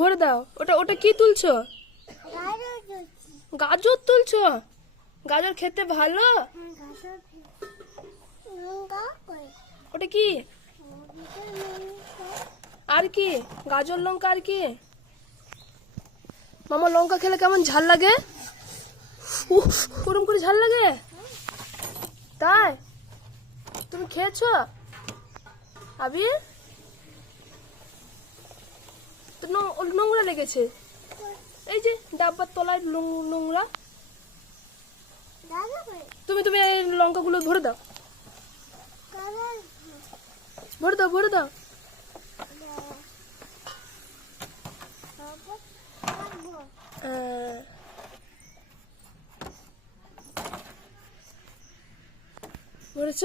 ভরে দাও। ওটা ওটা কি তুলছো? গাজর তুলছো? গাজর খেতে ভালো। ওটা কি? আর কি? গাজর লঙ্কা আর কি? মামা লঙ্কা খেলে কেমন ঝাল লাগে? ওরম করে ঝাল লাগে? তাই তুমি খেয়েছো আবির? তো নোংরা লেগেছে। এই যে ডাব্বার তলায় নোংরা। তুমি তুমি এই লঙ্কাগুলো ভরে দাও, ভরে দাও, ভরে দাও। ভরেছ?